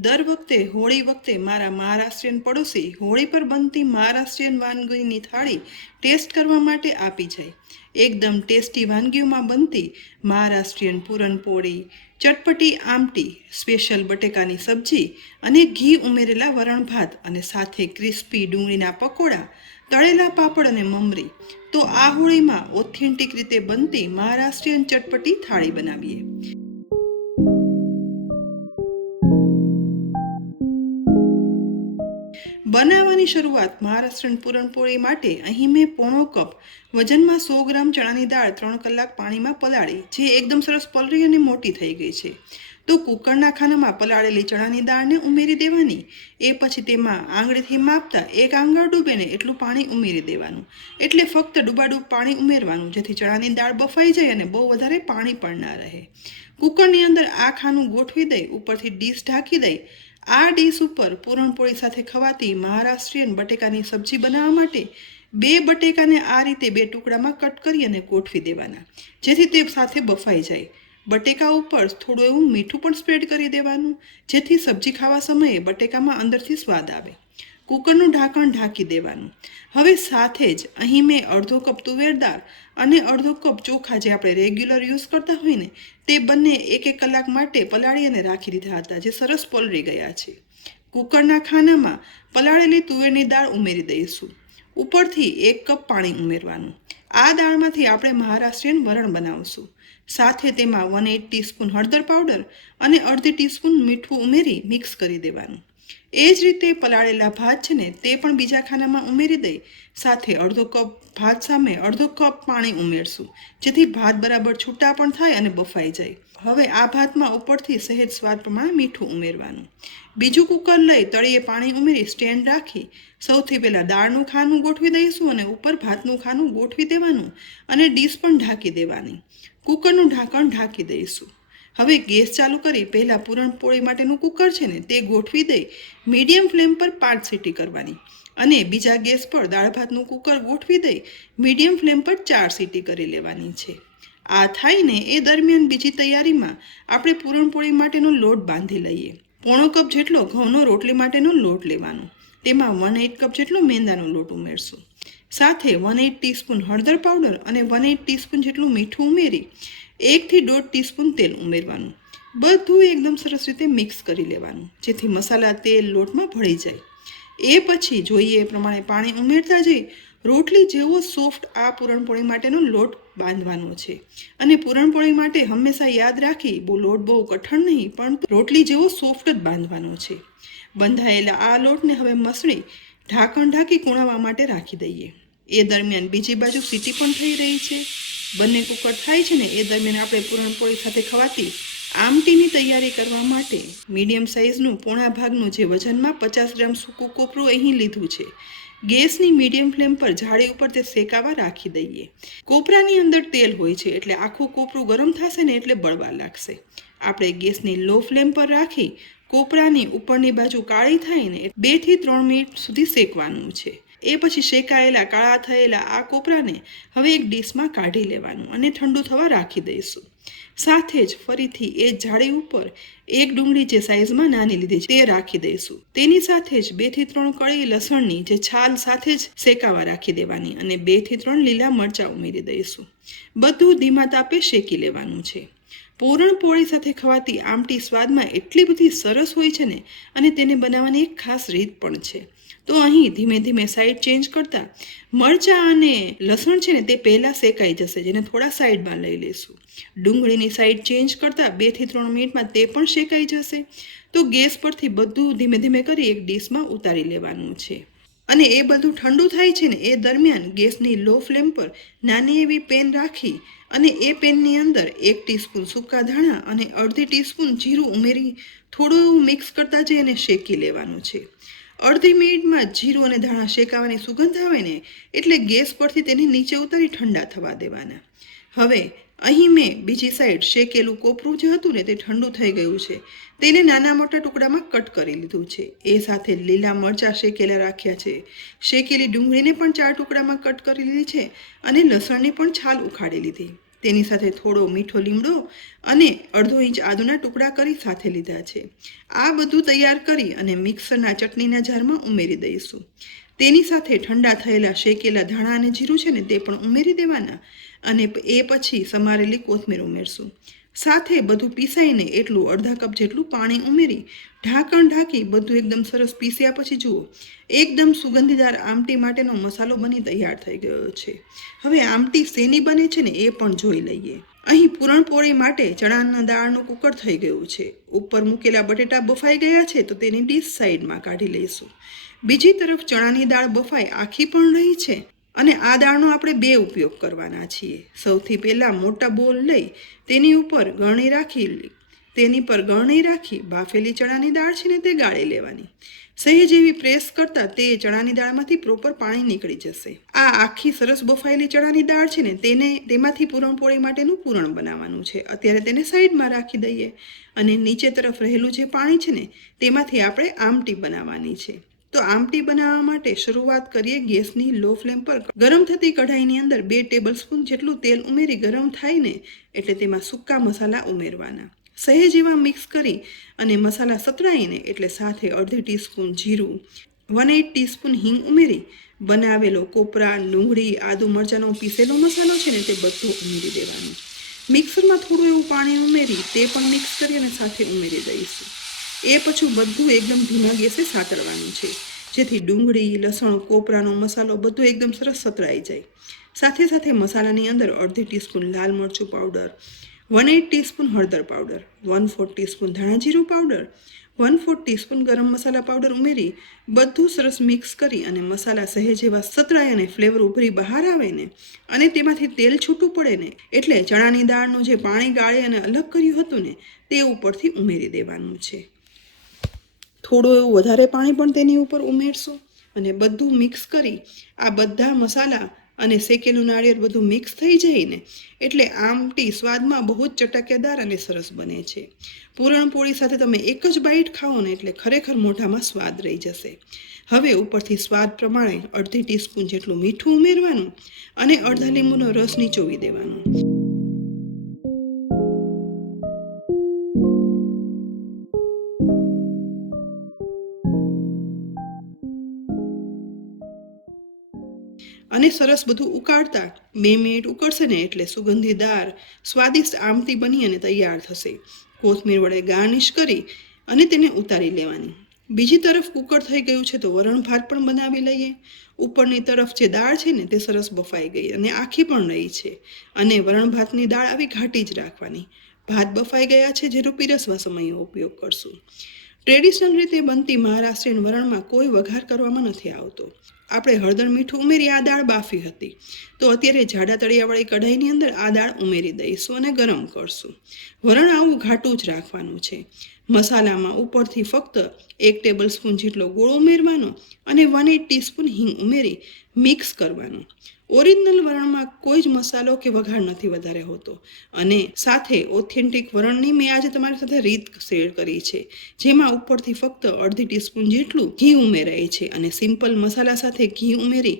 દર વખતે હોળી વખતે મારા મહારાષ્ટ્રીયન પડોશી હોળી પર બનતી મહારાષ્ટ્રીયન વાનગીની થાળી ટેસ્ટ કરવા માટે આપી જાય. એકદમ ટેસ્ટી વાનગીઓમાં બનતી મહારાષ્ટ્રીયન પૂરણપોળી, ચટપટી આમટી, સ્પેશિયલ બટેકાની સબ્જી અને ઘી ઉમેરેલા વરણ ભાત અને સાથે ક્રિસ્પી ડુંગળીના પકોડા, તળેલા પાપડ અને મમરી. તો આ હોળીમાં ઓથેન્ટિક રીતે બનતી મહારાષ્ટ્રીયન ચટપટી થાળી બનાવીએ. બનાવવાની શરૂઆત મહારાષ્ટ્રીયન પૂરણપોળી માટે અહીં મેં પોણો કપ વજનમાં 100 ગ્રામ ચણાની દાળ 3 કલાક પાણીમાં પલાળી, જે એકદમ સરસ પલળી અને મોટી થઈ ગઈ છે. તો કુકરના ખાનામાં પલાળેલી ચણાની દાળને ઉમેરી દેવાની. એ પછી તેમાં આંગળીથી માપતા 1 આંગળ ડૂબે ને એટલું પાણી ઉમેરી દેવાનું. એટલે ફક્ત ડૂબાડૂબ પાણી ઉમેરવાનું, જેથી ચણાની દાળ બફાઈ જાય અને બહુ વધારે પાણી પણ ના રહે. કુકરની અંદર આ ખાનું ગોઠવી દઈ ઉપરથી ડીશ ઢાંકી દઈ આ ડીશ ઉપર પૂરણપોળી સાથે ખવાતી મહારાષ્ટ્રીયન બટેકાની સબ્જી બનાવવા માટે 2 બટેકાને આ રીતે 2 ટુકડામાં કટ કરી અને ગોઠવી દેવાના, જેથી તે સાથે બફાઈ જાય. બટેકા ઉપર થોડું એવું મીઠું પણ સ્પ્રેડ કરી દેવાનું, જેથી સબ્જી ખાવા સમયે બટેકામાં અંદરથી સ્વાદ આવે. કુકરનું ઢાંકણ ઢાંકી દેવાનું. હવે સાથે જ અહીં મેં અડધો કપ તુવેર દાળ અને અડધો કપ ચોખા, જે આપણે રેગ્યુલર યુઝ કરતા હોય ને, તે બંને 1-1 કલાક માટે પલાળી અને રાખી દીધા હતા, જે સરસ પલળી ગયા છે. કુકરના ખાનામાં પલાળેલી તુવેરની દાળ ઉમેરી દઈશું. ઉપરથી 1 કપ પાણી ઉમેરવાનું. આ દાળમાંથી આપણે મહારાષ્ટ્રીયન વરણ બનાવશું. સાથે તેમાં 1/8 ટીસ્પૂન હળદર પાવડર અને અડધી ટીસ્પૂન મીઠું ઉમેરી મિક્સ કરી દેવાનું. એ જ રીતે પલાળેલા ભાત છે ને, તે પણ બીજા ખાનામાં ઉમેરી દઈ સાથે અડધો કપ ભાત સામે અડધો કપ પાણી ઉમેરશું, જેથી ભાત બરાબર છૂટા પણ થાય અને બફાઈ જાય. હવે આ ભાતમાં ઉપરથી સહેજ સ્વાદ પ્રમાણે મીઠું ઉમેરવાનું. બીજું કુકર લઈ તળિયે પાણી ઉમેરી સ્ટેન્ડ રાખી સૌથી પહેલાં દાળનું ખાનું ગોઠવી દઈશું અને ઉપર ભાતનું ખાનું ગોઠવી દેવાનું અને ડીશ પણ ઢાંકી દેવાની. કુકરનું ઢાંકણ ઢાંકી દઈશું. હવે ગેસ ચાલુ કરી પહેલાં પૂરણપોળી માટેનું કુકર છે ને, તે ગોઠવી દઈ મીડિયમ ફ્લેમ પર 5 સીટી કરવાની અને બીજા ગેસ પર દાળ ભાતનું કુકર ગોઠવી દઈ મીડિયમ ફ્લેમ પર 4 સીટી કરી લેવાની છે. આ થાય ને એ દરમિયાન બીજી તૈયારીમાં આપણે પૂરણપોળી માટેનો લોટ બાંધી લઈએ. પોણો કપ જેટલો ઘઉંનો રોટલી માટેનો લોટ લેવાનો. તેમાં 1/8 કપ જેટલો મેંદાનો લોટ ઉમેરશું. સાથે 1/8 ટીસ્પૂન હળદર પાવડર અને 1/8 ટીસ્પૂન જેટલું મીઠું ઉમેરી 1 થી 1.5 ટીસ્પૂન તેલ ઉમેરવાનું. બધું એકદમ સરસ રીતે મિક્સ કરી લેવાનું, જેથી મસાલા તેલ લોટમાં ભળી જાય. એ પછી જોઈએ એ પ્રમાણે પાણી ઉમેરતા જઈ રોટલી જેવો સોફ્ટ આ પૂરણપોળી માટેનો લોટ બાંધવાનો છે. અને પૂરણપોળી માટે હંમેશા યાદ રાખી લોટ બહુ કઠણ નહીં, પણ રોટલી જેવો સોફ્ટ જ બાંધવાનો છે. બંધાયેલા આ લોટને હવે મસળી ઢાંકણ ઢાંકી કૂણવા માટે રાખી દઈએ. એ દરમિયાન બીજી બાજુ સીટી પણ થઈ રહી છે. બંને કુકર થાય છે ને, એ દરમિયાન આપણે પૂરણપોળી સાથે ખવાતી આમટીની તૈયારી કરવા માટે મીડિયમ સાઇઝનું પોણા ભાગનું, જે વજનમાં 50 ગ્રામ સૂકું કોપરું અહીં લીધું છે. ગેસની મીડિયમ ફ્લેમ પર જાળી ઉપર તે શેકાવા રાખી દઈએ. કોપરાની અંદર તેલ હોય છે, એટલે આખું કોપરું ગરમ થશે ને એટલે બળવા લાગશે. આપણે ગેસની લો ફ્લેમ પર રાખી કોપરાની ઉપરની બાજુ કાળી થાય ને 2 થી 3 મિનિટ સુધી શેકવાનું છે. એ પછી શેકાયેલા કાળા થયેલા આ કોપરાને હવે એક ડીશમાં કાઢી લેવાનું અને ઠંડુ થવા રાખી દઈશું. સાથે જ ફરીથી એ જાળી ઉપર એક ડુંગળી, જે સાઈઝમાં નાની લીધી છે, તે રાખી દઈશું. તેની સાથે જ 2 થી 3 કળી લસણની, જે છાલ સાથે જ શેકાવા રાખી દેવાની અને 2 થી 3 લીલા મરચાં ઉમેરી દઈશું. બધું ધીમા તાપે શેકી લેવાનું છે. પૂરણપોળી સાથે ખવાતી આમટી સ્વાદમાં એટલી બધી સરસ હોય છે ને, અને તેને બનાવવાની એક ખાસ રીત પણ છે. તો અહીં ધીમે ધીમે સાઈડ ચેન્જ કરતા મરચાં અને લસણ છે ને, તે પહેલાં શેકાઈ જશે, જેને થોડા સાઈડમાં લઈ લઈશું. ડુંગળીની સાઈડ ચેન્જ કરતાં 2 થી 3 મિનિટમાં તે પણ શેકાઈ જશે. તો ગેસ પરથી બધું ધીમે ધીમે કરી એક ડીશમાં ઉતારી લેવાનું છે. અને એ બધું ઠંડુ થાય છે ને, એ દરમિયાન ગેસની લો ફ્લેમ પર નાની એવી પેન રાખી અને એ પેનની અંદર 1 ટીસ્પૂન સૂકા ધાણા અને અડધી ટીસ્પૂન જીરું ઉમેરી થોડું એવું મિક્સ કરતા જઈ અને શેકી લેવાનું છે. અડધી મિનિટમાં જીરું અને ધાણા શેકાવાની સુગંધ આવે ને, એટલે ગેસ પરથી તેને નીચે ઉતારી ઠંડા થવા દેવાના. હવે અહીં મેં બીજી સાઈડ શેકેલું કોપરું જે હતું ને, તે ઠંડુ થઈ ગયું છે. તેને નાના મોટા ટુકડામાં કટ કરી લીધું છે. એ સાથે લીલા મરચાં શેકેલા રાખ્યા છે. શેકેલી ડુંગળીને પણ 4 ટુકડામાં કટ કરી લીધી છે અને લસણની પણ છાલ ઉખાડી લીધી. તેની સાથે થોડો મીઠો લીમડો અને અડધો ઇંચ આદુના ટુકડા કરી સાથે લીધા છે. આ બધું તૈયાર કરી અને મિક્સરના ચટણીના જારમાં ઉમેરી દઈશું. તેની સાથે ઠંડા થયેલા શેકેલા ધાણા અને જીરું છે ને તે પણ ઉમેરી દેવાના અને એ પછી સમારેલી કોથમીર ઉમેરશું. સાથે બધું પીસાઈને એટલું અડધા કપ જેટલું પાણી ઉમેરી ઢાંકણ ઢાંકી બધું એકદમ સરસ પીસ્યા પછી જુઓ એકદમ સુગંધીદાર આમટી માટેનો મસાલો બની તૈયાર થઈ ગયો છે. હવે આમટી શેની બને છે ને એ પણ જોઈ લઈએ. અહીં પૂરણપોળી માટે ચણાના દાળનું કુકર થઈ ગયું છે. ઉપર મૂકેલા બટેટા બફાઈ ગયા છે તો તેની ડીશ સાઈડમાં કાઢી લઈશું. બીજી તરફ ચણાની દાળ બફાઈ આખી પણ રહી છે અને આ દાળનો આપણે બે ઉપયોગ કરવાના છીએ. સૌથી પહેલાં મોટા બોલ લઈ તેની પર ગળણી રાખી બાફેલી ચણાની દાળ છે ને તે ગાળી લેવાની. સહેજ એવી પ્રેસ કરતાં તે ચણાની દાળમાંથી પ્રોપર પાણી નીકળી જશે. આ આખી સરસ બફાયેલી ચણાની દાળ છે ને તેમાંથી પૂરણપોળી માટેનું પૂરણ બનાવવાનું છે. અત્યારે તેને સાઈડમાં રાખી દઈએ અને નીચે તરફ રહેલું જે પાણી છે ને તેમાંથી આપણે આમટી બનાવવાની છે. તો આમટી બનાવવા માટે શરૂઆત કરીએ ગેસની લો ફ્લેમ પર. ગરમ થતી કઢાઈની અંદર 2 ટેબલસ્પૂન જેટલું તેલ ઉમેરી ગરમ થાય ને એટલે તેમાં સૂકા મસાલા ઉમેરવાના. સહેજ એવા મિક્સ કરી અને મસાલા સતળાઈને એટલે સાથે અડધી ટીસ્પૂન જીરું, 1/8 ટીસ્પૂન હિંગ ઉમેરી બનાવેલો કોપરા, ડુંગળી, આદુ મરચાંનો પીસેલો મસાલો છે ને તે બધો ઉમેરી દેવાનો. મિક્સરમાં થોડું એવું પાણી ઉમેરી તે પણ મિક્સ કરી અને સાથે ઉમેરી દઈશું. એ પછી બધું એકદમ ધીમા ગેસે સાતળવાનું છે જેથી ડુંગળી, લસણ, કોપરાનો મસાલો બધું એકદમ સરસ સતળાઈ જાય. સાથે સાથે મસાલાની અંદર અડધી ટીસ્પૂન લાલ મરચું પાવડર, 1/8 ટીસ્પૂન હળદર પાવડર, 1/4 ટીસ્પૂન ધાણા જીરું પાવડર, 1/4 ટીસ્પૂન ગરમ મસાલા પાવડર ઉમેરી બધું સરસ મિક્સ કરી અને મસાલા સહેજ એવા સતળાય અને ફ્લેવર ઉભરી બહાર આવે ને અને તેમાંથી તેલ છૂટું પડે ને એટલે ચણાની દાળનું જે પાણી ગાળી અને અલગ કર્યું હતું ને તે ઉપરથી ઉમેરી દેવાનું છે. થોડું એવું વધારે પાણી પણ તેની ઉપર ઉમેરશું અને બધું મિક્સ કરી આ બધા મસાલા અને શેકેલું નાળિયેર બધું મિક્સ થઈ જાય ને એટલે આમટી સ્વાદમાં બહુ જ ચટાકેદાર અને સરસ બને છે. પૂરણપોળી સાથે તમે એક જ બાઈટ ખાઓ ને એટલે ખરેખર મોઢામાં સ્વાદ રહી જશે. હવે ઉપરથી સ્વાદ પ્રમાણે અડધી ટીસ્પૂન જેટલું મીઠું ઉમેરવાનું અને અડધા લીંબુનો રસ નીચોવી દેવાનો. અને સરસ બધું ઉકાળતા 2 મિનિટ ઉકળશે ને એટલે સુગંધીદાર સ્વાદિષ્ટ આમટી બની અને તૈયાર થશે. કોથમીર વડે ગાર્નિશ કરી અને તેને ઉતારી લેવાની. બીજી તરફ કુકર થઈ ગયું છે તો વરણ ભાત પણ બનાવી લઈએ. ઉપરની તરફ જે દાળ છે ને તે સરસ બફાઈ ગઈ અને આખી પણ રહી છે અને વરણ ભાતની દાળ આવી ઘાટી જ રાખવાની. ભાત બફાઈ ગયા છે જેનો પીરસવા સમયે ઉપયોગ કરશું. ટ્રેડિશનલ રીતે બનતી મહારાષ્ટ્રીયન વરણમાં કોઈ વઘાર કરવામાં નથી આવતો. આપણે હળદર મીઠું ઉમેરી આ દાળ બાફી હતી તો અત્યારે જાડા તળિયાવાળી કઢાઈની અંદર આ દાળ ઉમેરી દઈશું અને ગરમ કરશું. વરણ આવું ઘાટું જ રાખવાનું છે. મસાલામાં ઉપરથી ફક્ત 1 ટેબલસ્પૂન જેટલો ગોળ ઉમેરવાનો અને 1/8 ટીસ્પૂન હિંગ ઉમેરી મિક્સ કરવાનું. ઓરિજિનલ વરણમાં કોઈ જ મસાલો કે વઘાર નથી વધારે હોતો અને સાથે ઓથેન્ટિક વરણની મેં આજે તમારી સાથે રીત શેર કરી છે જેમાં ઉપરથી ફક્ત અડધી ટીસ્પૂન જેટલું ઘી ઉમેરાય છે અને સિમ્પલ મસાલા સાથે ઘી ઉમેરી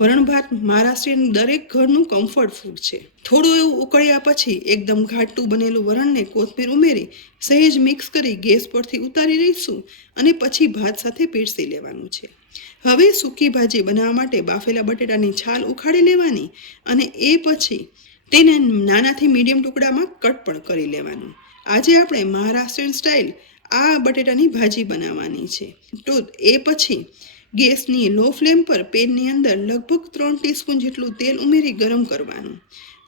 વરણ ભાત મહારાષ્ટ્રીયન દરેક ઘરનું કમ્ફર્ટ ફૂડ છે. થોડું એવું ઉકળ્યા પછી એકદમ ઘાટું બનેલું વરણને કોથમીર ઉમેરી સહેજ મિક્સ કરી ગેસ પરથી ઉતારી લઈશું અને પછી ભાત સાથે પીરસી લેવાનું છે. હવે સૂકી ભાજી બનાવવા માટે બાફેલા બટેટાની છાલ ઉખાડી લેવાની અને એ પછી તેને નાનાથી મીડિયમ ટુકડામાં કટ પણ કરી લેવાનું. આજે આપણે મહારાષ્ટ્રીયન સ્ટાઇલ આ બટેટાની ભાજી બનાવવાની છે. તો એ પછી ગેસની લો ફ્લેમ પર પેનની અંદર લગભગ 3 ટીસ્પૂન જેટલું તેલ ઉમેરી ગરમ કરવાનું.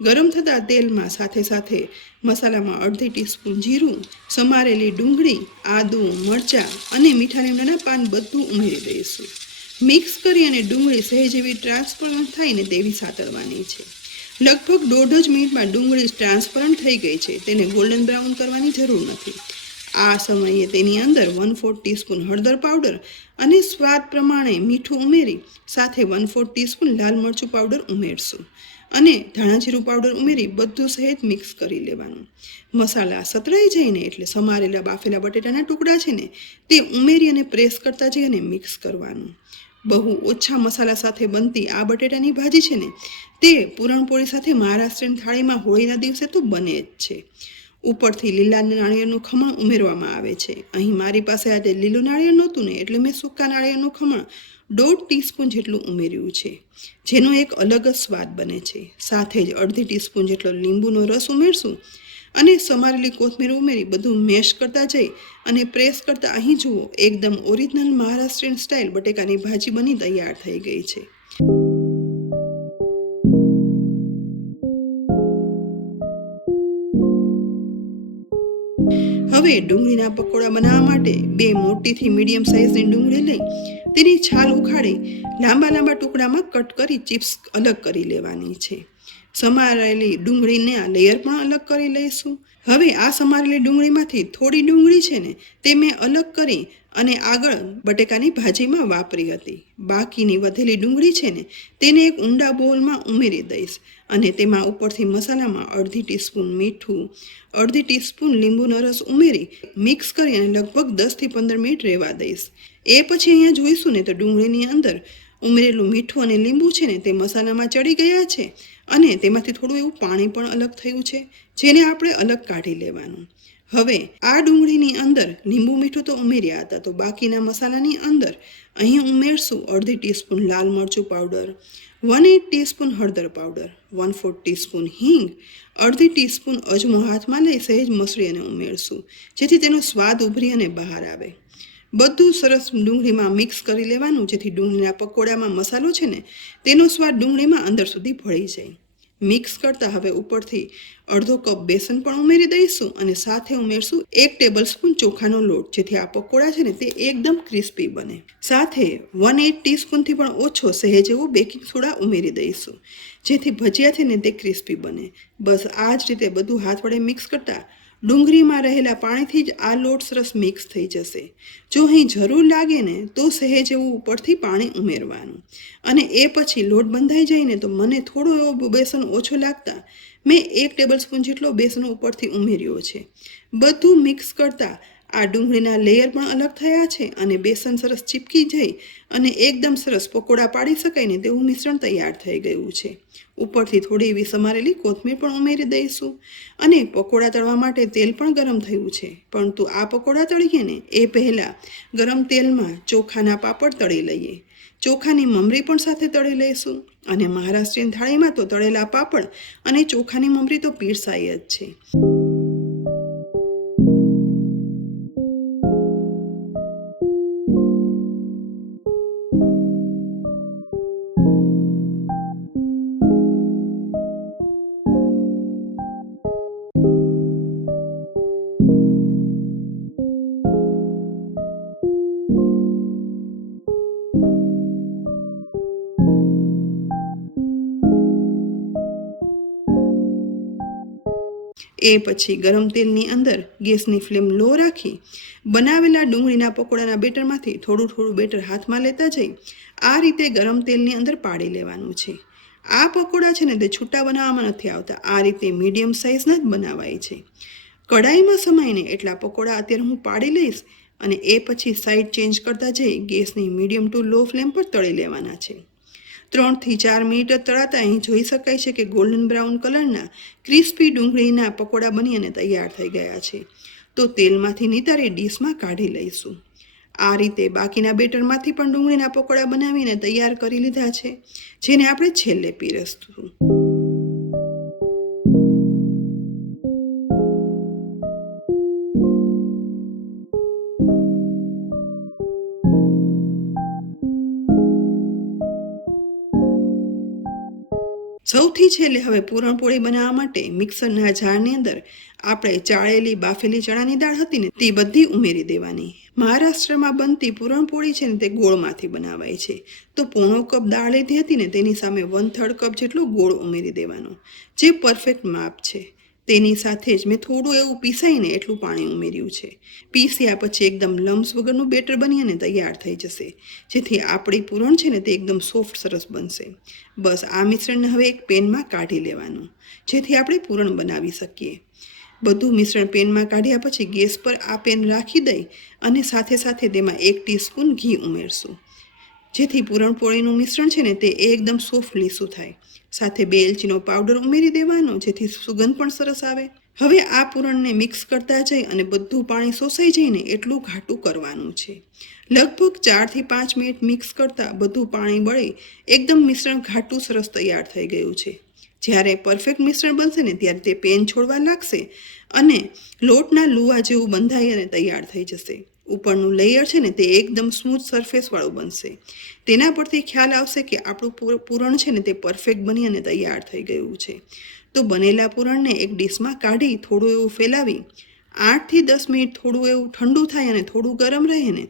ગરમ થતાં તેલમાં સાથે સાથે મસાલામાં અડધી ટીસ્પૂન જીરું, સમારેલી ડુંગળી, આદુ, મરચાં અને મીઠા લીમડાના પાન બધું ઉમેરી દઈશું. મિક્સ કરી અને ડુંગળી સહેજ એવી ટ્રાન્સપરન્ટ થાય ને તેવી સાતળવાની છે. લગભગ 1.5 મિનિટમાં ડુંગળી ટ્રાન્સપરન્ટ થઈ ગઈ છે. તેને ગોલ્ડન બ્રાઉન કરવાની જરૂર નથી. આ સમયે તેની અંદર 1/4 ટીસ્પૂન હળદર પાવડર અને સ્વાદ પ્રમાણે મીઠું ઉમેરી સાથે 1/4 ટીસ્પૂન લાલ મરચું પાવડર ઉમેરશું અને ધાણા જીરું પાવડર ઉમેરી બધું સહેજ મિક્સ કરી લેવાનું. મસાલા સતળાઈ જાય ને એટલે સમારેલા બાફેલા બટેટાના ટુકડા છે ને તે ઉમેરી અને પ્રેસ કરતા જઈ અને મિક્સ કરવાનું. બહુ ઓછા મસાલા સાથે બનતી આ બટેટાની ભાજી છે ને તે પૂરણપોળી સાથે મહારાષ્ટ્રીયન થાળીમાં હોળીના દિવસે તો બને જ છે. ઉપરથી લીલા નાળિયેરનું ખમણ ઉમેરવામાં આવે છે. અહીં મારી પાસે આજે લીલું નાળિયેર નહોતું ને એટલે મેં સૂકા નાળિયેરનું ખમણ 1.5 ટીસ્પૂન જેટલું ઉમેર્યું છે, જેનો એક અલગ જ સ્વાદ બને છે. સાથે જ 1/2 ટીસ્પૂન જેટલો લીંબુનો રસ ઉમેરશું અને સમારેલી કોથમીર ઉમેરી બધું મેશ કરતા જઈ અને પ્રેસ કરતા અહીં જુઓ એકદમ ઓરિજિનલ મહારાષ્ટ્રીયન સ્ટાઇલ બટેકાની ભાજી બની તૈયાર થઈ ગઈ છે. હવે ડુંગળીના પકોડા બનાવવા માટે 2 મોટીથી મીડિયમ સાઇઝની ડુંગળી લઈ તેની છાલ ઉખાડી લાંબા લાંબા ટુકડામાં કટ કરી ચિપ્સ અલગ કરી લેવાની છે. સમારેલી ડુંગળીના લેયર પણ અલગ કરી લઈશું. હવે આ સમારેલી ડુંગળીમાંથી થોડી ડુંગળી છે ને તે મેં અલગ કરી અને આગળ બટેકાની ભાજીમાં વાપરી હતી. બાકીની વધેલી ડુંગળી છે ને તેને એક ઊંડા બોલમાં ઉમેરી દઈશ અને તેમાં ઉપરથી મસાલામાં 1/2 ટીસ્પૂન મીઠું, 1/2 ટીસ્પૂન લીંબુનો રસ ઉમેરી મિક્સ કરી અને લગભગ 10 થી 15 મિનિટ રહેવા દઈશ. એ પછી અહીંયા જોઈશું ને તો ડુંગળીની અંદર ઉમેરેલું મીઠું અને લીંબુ છે ને તે મસાલામાં ચડી ગયા છે અને તેમાંથી થોડું એવું પાણી પણ અલગ થયું છે, જેને આપણે અલગ કાઢી લેવાનું. હવે આ ડુંગળીની અંદર લીંબુ મીઠું તો ઉમેર્યા હતા, તો બાકીના મસાલાની અંદર અહીં ઉમેરશું 1/2 ટીસ્પૂન લાલ મરચું પાવડર, 1/8 ટીસ્પૂન હળદર પાવડર, 1/4 ટીસ્પૂન હિંગ, 1/2 ટીસ્પૂન અજમો હાથમાં લઈ સહેજ મસળી અને ઉમેરશું, જેથી તેનો સ્વાદ ઉભરી અને બહાર આવે. બધું સરસ ડુંગળીમાં મિક્સ કરી લેવાનું, જેથી ડુંગળીના પકોડામાં મસાલો છે ને તેનો સ્વાદ ડુંગળીમાં અંદર સુધી ભળી જાય. મિક્સ કરતાં હવે ઉપરથી 1/2 કપ બેસન પણ ઉમેરી દઈશું અને સાથે ઉમેરશું 1 ટેબલસ્પૂન ચોખાનો લોટ, જેથી આ પકોડા છે ને તે એકદમ ક્રિસ્પી બને. સાથે 1/8 ટીસ્પૂનથી પણ ઓછો સહેજ એવો બેકિંગ સોડા ઉમેરી દઈશું, જેથી ભજીયા છે ને તે ક્રિસ્પી બને. બસ આ જ રીતે બધું હાથ વડે મિક્સ કરતાં ડુંગળીમાં રહેલા પાણીથી જ આ લોટ સરસ મિક્સ થઈ જશે. જો અહીં જરૂર લાગે ને તો સહેજ એવું ઉપરથી પાણી ઉમેરવાનું અને એ પછી લોટ બંધાઈ જાય ને તો મને થોડો એવો બેસન ઓછો લાગતા મેં 1 ટેબલસ્પૂન જેટલો બેસન ઉપરથી ઉમેર્યો છે. બધું મિક્સ કરતાં આ ડુંગળીના લેયર પણ અલગ થયા છે અને બેસન સરસ ચીપકી જઈ અને એકદમ સરસ પકોડા પાડી શકાય ને તેવું મિશ્રણ તૈયાર થઈ ગયું છે. ઉપરથી થોડી એવી સમારેલી કોથમીર પણ ઉમેરી દઈશું અને પકોડા તળવા માટે તેલ પણ ગરમ થયું છે. પરંતુ આ પકોડા તળીએ ને એ પહેલાં ગરમ તેલમાં ચોખાના પાપડ તળી લઈએ. ચોખાની મમરી પણ સાથે તળી લઈશું અને મહારાષ્ટ્રીયન થાળીમાં તો તળેલા પાપડ અને ચોખાની મમરી તો પીરસાય જ છે. એ પછી ગરમ તેલની અંદર ગેસની ફ્લેમ લો રાખી બનાવેલા ડુંગળીના પકોડાના બેટરમાંથી થોડું થોડું બેટર હાથમાં લેતા જઈ આ રીતે ગરમ તેલની અંદર પાડી લેવાનું છે. આ પકોડા છે ને તે છૂટા બનાવવામાં નથી આવતા, આ રીતે મીડિયમ સાઇઝના જ બનાવાય છે. કઢાઈમાં સમાઈને એટલા પકોડા અત્યારે હું પાડી લઈશ અને એ પછી સાઈડ ચેન્જ કરતા જઈ ગેસની મીડિયમ ટુ લો ફ્લેમ પર તળી લેવાના છે. 3 થી 4 મિનિટ તળાતા અહીં જોઈ શકાય છે કે ગોલ્ડન બ્રાઉન કલરના ક્રિસ્પી ડુંગળીના પકોડા બની અને તૈયાર થઈ ગયા છે. તો તેલમાંથી નિતારી ડીશમાં કાઢી લઈશું. આ રીતે બાકીના બેટરમાંથી પણ ડુંગળીના પકોડા બનાવીને તૈયાર કરી લીધા છે, જેને આપણે છેલ્લે પીરસશું. સૌથી છેલ્લે હવે પૂરણપોળી બનાવવા માટે મિક્સરના જારની અંદર આપણે ચાળેલી બાફેલી ચણાની દાળ હતી ને તે બધી ઉમેરી દેવાની. મહારાષ્ટ્રમાં બનતી પૂરણપોળી છે ને તે ગોળમાંથી બનાવાય છે, તો 1/4 કપ દાળ લીધી હતી ને તેની સામે 1/3 કપ જેટલો ગોળ ઉમેરી દેવાનો, જે પરફેક્ટ માપ છે. તેની સાથે જ મેં થોડું એવું પીસાઈને એટલું પાણી ઉમેર્યું છે. પીસ્યા પછી એકદમ લમ્સ વગરનું બેટર બની અને તૈયાર થઈ જશે, જેથી આપણી પૂરણ છે ને તે એકદમ સોફ્ટ સરસ બનશે. બસ આ મિશ્રણને હવે એક પેનમાં કાઢી લેવાનું, જેથી આપણે પૂરણ બનાવી શકીએ. બધું મિશ્રણ પેનમાં કાઢ્યા પછી ગેસ પર આ પેન રાખી દઈ અને સાથે સાથે તેમાં 1 ટીસ્પૂન ઘી ઉમેરશું. જેથી પૂરણપોળીનું મિશ્રણ છે ને તે એકદમ સોફ્ટ લીસું થાય. સાથે 2 એલચીનો પાવડર ઉમેરી દેવાનો, જેથી સુગંધ પણ સરસ આવે. હવે આ પૂરણને મિક્સ કરતા જઈ અને બધું પાણી શોષાઈ જાય ને એટલું ઘાટું કરવાનું છે. લગભગ 4 થી 5 મિનિટ મિક્સ કરતા બધું પાણી બળી એકદમ મિશ્રણ ઘાટું સરસ તૈયાર થઈ ગયું છે. જ્યારે પરફેક્ટ મિશ્રણ બનશે ને ત્યારે તે પેન છોડવા લાગશે અને લોટના લુવા જેવું બંધાઈ અને તૈયાર થઈ જશે. ઉપરનું લેયર છે ને તે એકદમ સ્મૂથ સરફેસવાળું બનશે. તેના પરથી ખ્યાલ આવશે કે આપણું પૂરણ છે ને તે પરફેક્ટ બની અને તૈયાર થઈ ગયું છે. તો બનેલા પૂરણને એક ડીશમાં કાઢી થોડું એવું ફેલાવી 8 થી 10 મિનિટ થોડું એવું ઠંડુ થાય અને થોડું ગરમ રહે ને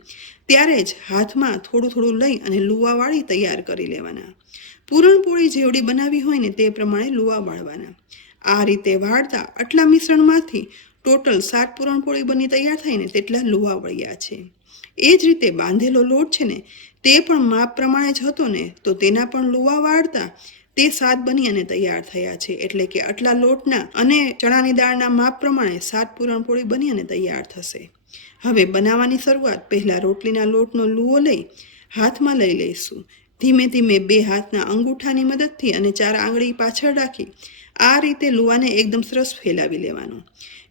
ત્યારે જ હાથમાં થોડું થોડું લઈ અને લુવા વાળી તૈયાર કરી લેવાના. પૂરણપોળી જેવડી બનાવી હોય ને તે પ્રમાણે લુવા વાળવાના. આ રીતે વાળતા આટલા મિશ્રણમાંથી ટોટલ 7 પૂરણપોળી બની તૈયાર થાય ને તેટલા લુવા વળ્યા છે. એ જ રીતે બાંધેલો લોટ છે ને તે પણ માપ પ્રમાણે જ હતો ને તો તેના પણ લુવા વાળતા તે 7 બની અને તૈયાર થયા છે. એટલે કે આટલા લોટના અને ચણાની દાળના માપ પ્રમાણે 7 પૂરણપોળી બની અને તૈયાર થશે. હવે બનાવવાની શરૂઆત પહેલાં રોટલીના લોટનો લુવો લઈ હાથમાં લઈ લઈશું. ધીમે ધીમે 2 હાથના અંગૂઠાની મદદથી અને 4 આંગળી પાછળ રાખી આ રીતે લુવાને એકદમ સરસ ફેલાવી લેવાનો.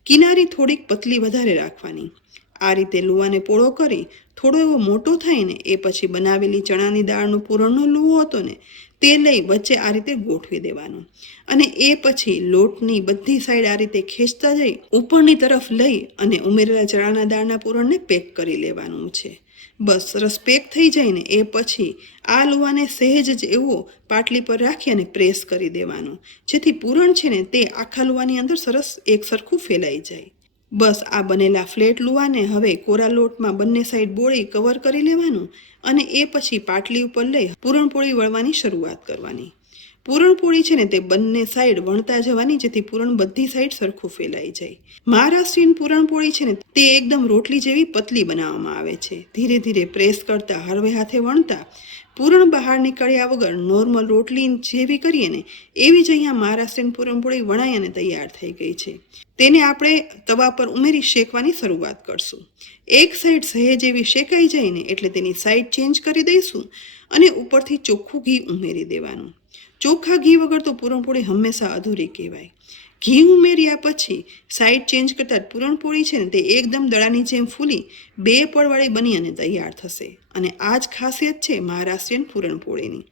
કિનારી થોડીક પતલી વધારે રાખવાની. આ રીતે લુવાને પોળો કરી થોડો એવો મોટો થાય ને એ પછી બનાવેલી ચણાની દાળનો પૂરણનો લુવો હતો ને તે લઈ વચ્ચે આ રીતે ગોઠવી દેવાનું અને એ પછી લોટની બધી સાઈડ આ રીતે ખેંચતા જઈ ઉપરની તરફ લઈ અને ઉમેરેલા ચણાના દાળના પૂરણને પેક કરી લેવાનું છે. બસ સરસ પેક થઈ જાય ને એ પછી આ લુવાને સહેજ જ એવો પાટલી પર રાખી અને પ્રેસ કરી દેવાનું, જેથી પૂરણ છે ને તે આખા લુવાની અંદર સરસ એક સરખું ફેલાઈ જાય. બસ આ બનેલા ફ્લેટ લુવાને હવે કોરા લોટમાં બંને સાઈડ બોળી કવર કરી લેવાનું અને એ પછી પાટલી ઉપર લઈ પૂરણપોળી વળવાની શરૂઆત કરવાની. પૂરણપોળી છે ને તે બંને સાઈડ વણતા જવાની, જેથી પૂરણ બધી સાઈડ સરખું ફેલાઈ જાય. મહારાષ્ટ્રીયન પૂરણપોળી છે ને તે એકદમ રોટલી જેવી પતલી બનાવવામાં આવે છે. ધીરે ધીરે પ્રેસ કરતા હળવે હાથે વણતા પૂરણ બહાર નીકળ્યા વગર નોર્મલ રોટલી જેવી કરીએ ને એવી જ અહીંયા મહારાષ્ટ્રીયન પૂરણપોળી વણાઈ અને તૈયાર થઈ ગઈ છે. તેને આપણે તવા પર ઉમેરી શેકવાની શરૂઆત કરશું. એક સાઈડ સહેજ એવી શેકાઈ જાય ને એટલે તેની સાઈડ ચેન્જ કરી દઈશું અને ઉપરથી ચોખ્ખું ઘી ઉમેરી દેવાનું. ચોખ્ખા ઘી વગર તો પૂરણપોળી હંમેશા અધૂરી કહેવાય. ઘી ઉમેર્યા પછી સાઈડ ચેન્જ કરતાં પૂરણપોળી છે ને તે એકદમ દડાની જેમ ફૂલી 2 પળવાળી બની અને તૈયાર થશે. અને આ જ ખાસિયત છે મહારાષ્ટ્રીયન પૂરણપોળીની.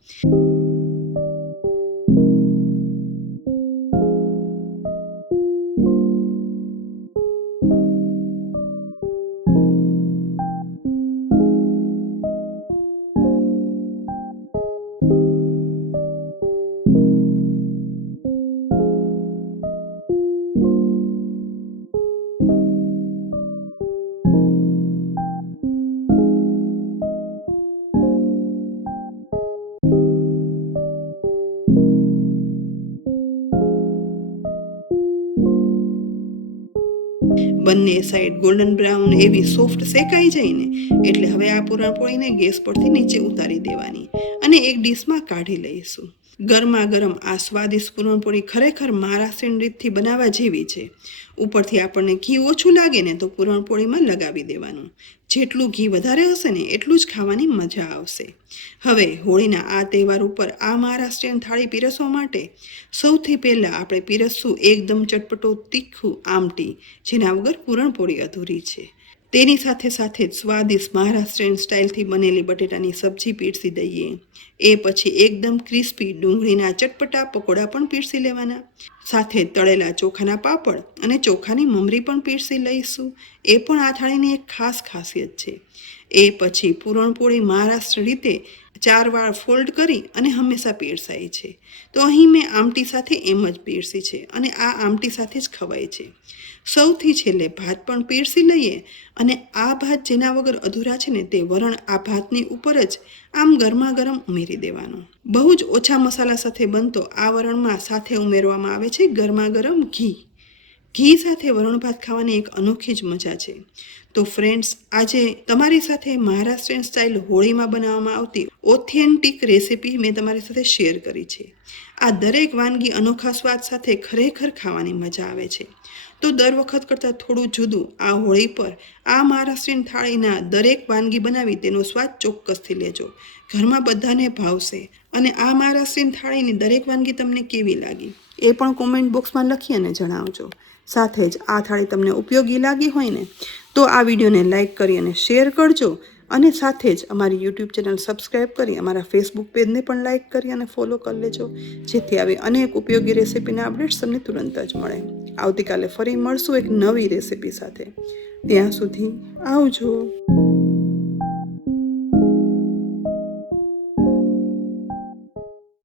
બંને સાઈડ ગોલ્ડન બ્રાઉન એવી સોફ્ટ શેકાઈ જાય ને એટલે હવે આ પૂરણપોળીને ગેસ પરથી નીચે ઉતારી દેવાની અને એક ડીશમાં કાઢી લઈશું. ગરમા ગરમ આ સ્વાદિષ્ટ પૂરણપોળી ખરેખર મહારાષ્ટ્રીયન રીતથી બનાવવા જેવી છે. ઉપરથી આપણને ઘી ઓછું લાગે ને તો પૂરણપોળીમાં લગાવી દેવાનું. જેટલું ઘી વધારે હશે ને એટલું જ ખાવાની મજા આવશે. હવે હોળીના આ તહેવાર ઉપર આ મહારાષ્ટ્રીયન થાળી પીરસવા માટે સૌથી પહેલાં આપણે પીરસશું એકદમ ચટપટો તીખું આમટી, જેના વગર પૂરણપોળી અધૂરી છે. તેની સાથે સાથે જ સ્વાદિષ્ટ મહારાષ્ટ્રીયન સ્ટાઇલથી બનેલી બટેટાની સબ્જી પીરસી દઈએ. એ પછી એકદમ ક્રિસ્પી ડુંગળીના ચટપટા પકોડા પણ પીરસી લેવાના. સાથે તળેલા ચોખાના પાપડ અને ચોખાની મમરી પણ પીરસી લઈશું. એ પણ આ થાળીની એક ખાસ ખાસિયત છે. એ પછી પૂરણપોળી મહારાષ્ટ્ર રીતે 4 વાર ફોલ્ડ કરી અને હંમેશા પીરસાય છે. તો અહીં મેં આમટી સાથે એમ જ પીરસી છે અને આ આમટી સાથે જ ખવાય છે. સૌથી છેલ્લે ભાત પણ પીરસી લઈએ અને આ ભાત જેના વગર અધૂરા છે ને તે વરણ આ ભાતની ઉપર જ આમ ગરમા ગરમ ઉમેરી દેવાનો. બહુ જ ઓછા મસાલા સાથે બનતો આ વરણમાં સાથે ઉમેરવામાં આવે છે ગરમા ગરમ ઘી. ઘી સાથે વરણ ભાત ખાવાની એક અનોખી જ મજા છે. તો ફ્રેન્ડ્સ, આજે તમારી સાથે મહારાષ્ટ્રીયન સ્ટાઇલ હોળીમાં બનાવવામાં આવતી ઓથેન્ટિક રેસિપી મેં તમારી સાથે શેર કરી છે. આ દરેક વાનગી અનોખા સ્વાદ સાથે ખરેખર ખાવાની મજા આવે છે. તો દર વખત કરતાં થોડું જુદું આ હોળી પર આ મહારાષ્ટ્રીયન થાળીના દરેક વાનગી બનાવી તેનો સ્વાદ ચોક્કસથી લેજો. ઘરમાં બધાને ભાવશે. અને આ મહારાષ્ટ્રીયન થાળીની દરેક વાનગી તમને કેવી લાગી એ પણ કોમેન્ટ બોક્સમાં લખી અને જણાવજો. સાથે જ આ થાળી તમને ઉપયોગી લાગી હોય ને તો આ વિડીયોને લાઇક કરી અને શેર કરજો. અને સાથે જ અમારી યુટ્યુબ ચેનલ સબસ્ક્રાઈબ કરી અમારા ફેસબુક પેજને પણ લાઇક કરી અને ફોલો કરી લેજો, જેથી આવી અનેક ઉપયોગી રેસીપીના અપડેટ્સ તમને તુરંત જ મળે. આવતીકાલે ફરી મળશું એક નવી રેસીપી સાથે. ત્યાં સુધી આવજો.